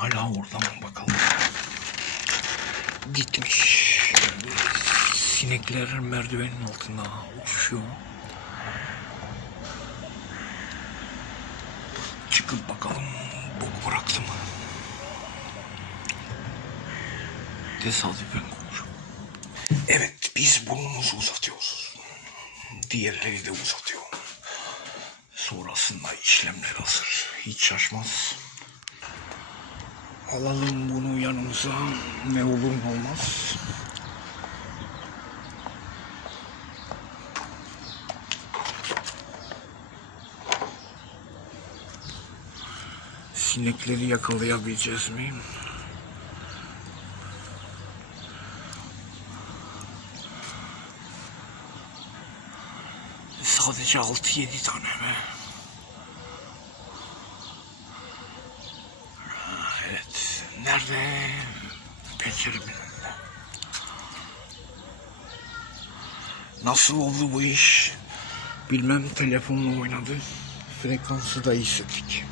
Hala orada mı bakalım. Gitmiş. Sinekler merdivenin altında uçuşuyor. Çıkıp bakalım bok bıraktı mı? Tesadüfen konuşuyor. Evet biz burnumuzu uzatıyoruz. Diğerleri de uzatıyor. Sonrasında işlemler hazır. Hiç şaşmaz. Alalım bunu yanımıza. Ne olur ne olmaz. Sinekleri yakalayabileceğiz mi? Sadece 6-7 tane mi? Ha, Evet. Nerede? Penceremin önünde. Nasıl oldu bu iş? Bilmem telefonla oynadı. Frekansı da hissettik.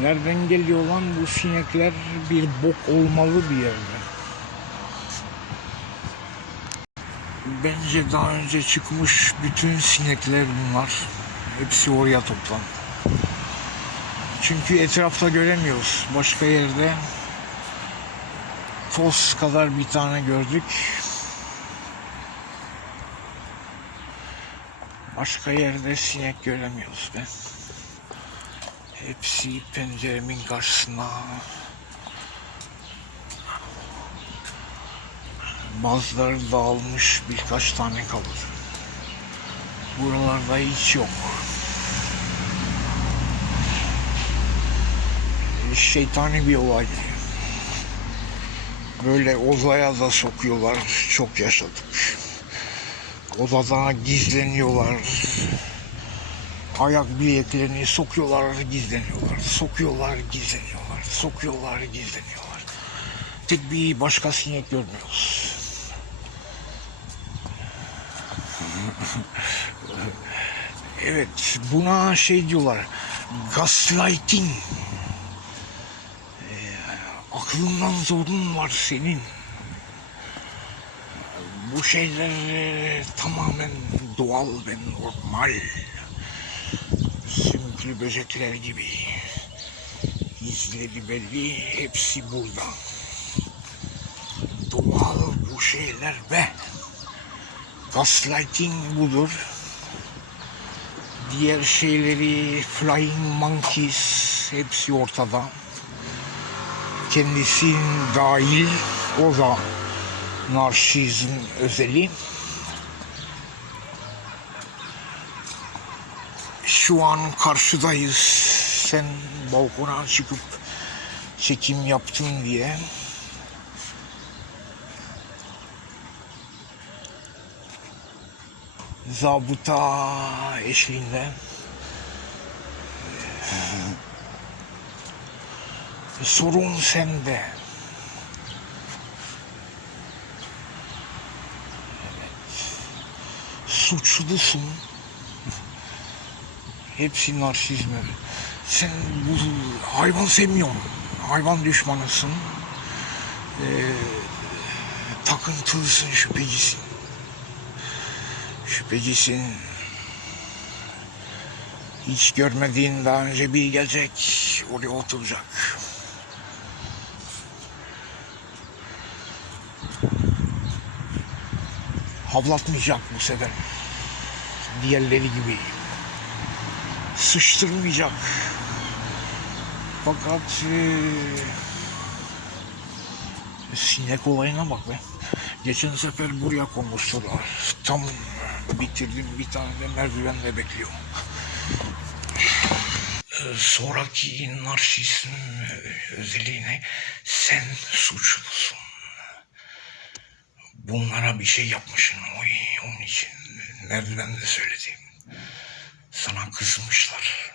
Nereden geliyor lan bu sinekler? Bir bok olmalı bir yerde. Bence daha önce çıkmış bütün sinekler bunlar. Hepsi oraya toplandı. Çünkü etrafta göremiyoruz. Başka yerde toz kadar bir tane gördük. Başka yerde sinek göremiyoruz be. Hepsi penceremin karşısına. Bazıları dağılmış birkaç tane kalır. Buralarda hiç yok. Şeytani bir olay. Böyle odaya da sokuyorlar. Çok yaşadık. Odada gizleniyorlar. Ayak bileklerini sokuyorlar, gizleniyorlar. Sokuyorlar, gizleniyorlar. Sokuyorlar, gizleniyorlar. Tek bir başka sinek görmüyoruz. Evet, buna şey diyorlar. Gaslighting. Aklından zorun var senin. Bu şeyler tamamen doğal ve normal. Sümüklü böcekler gibi. İzleri belli, hepsi burada. Doğal bu şeyler ve gaslighting budur. Diğer şeyleri flying monkeys hepsi ortada. Kendisi dahil o da narsizm özeli. Şu an karşıdayız. Sen balkona çıkıp çekim yaptın diye. Zabıta eşliğinde. Sorun sende. suçlusun. Hepsi narsizm. Sen bu hayvan sevmiyorsun. Hayvan düşmanısın. Ee, takıntılısın, şüphecisin. Şüphecisin. Hiç görmediğin daha önce bir gelecek, oraya oturacak. Havlatmayacak bu sefer. Diğerleri gibi. Sıçtırmayacak. Fakat eee, sinek olayına bak be. Geçen sefer buraya konmuştular. Tam bitirdim bir tane de merdivende bekliyor. Eee, Sonraki narsizm özelliğine sen suçlusun bunlara bir şey yapmışsın. Oy, onun için merdivende söyledim. Sana kızmışlar.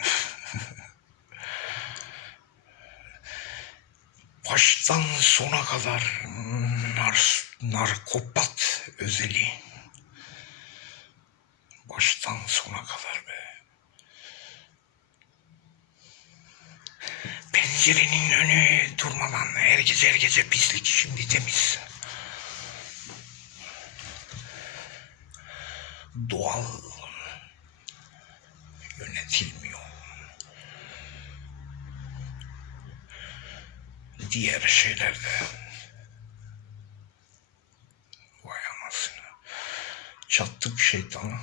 Baştan sona kadar nar, narkopat özeli. Baştan sona kadar be. Pencerenin önü durmadan her gece her gece pislik şimdi temiz. Doğal yönetilmiyor. Diğer şeylerde vay anasını çattık şeytana.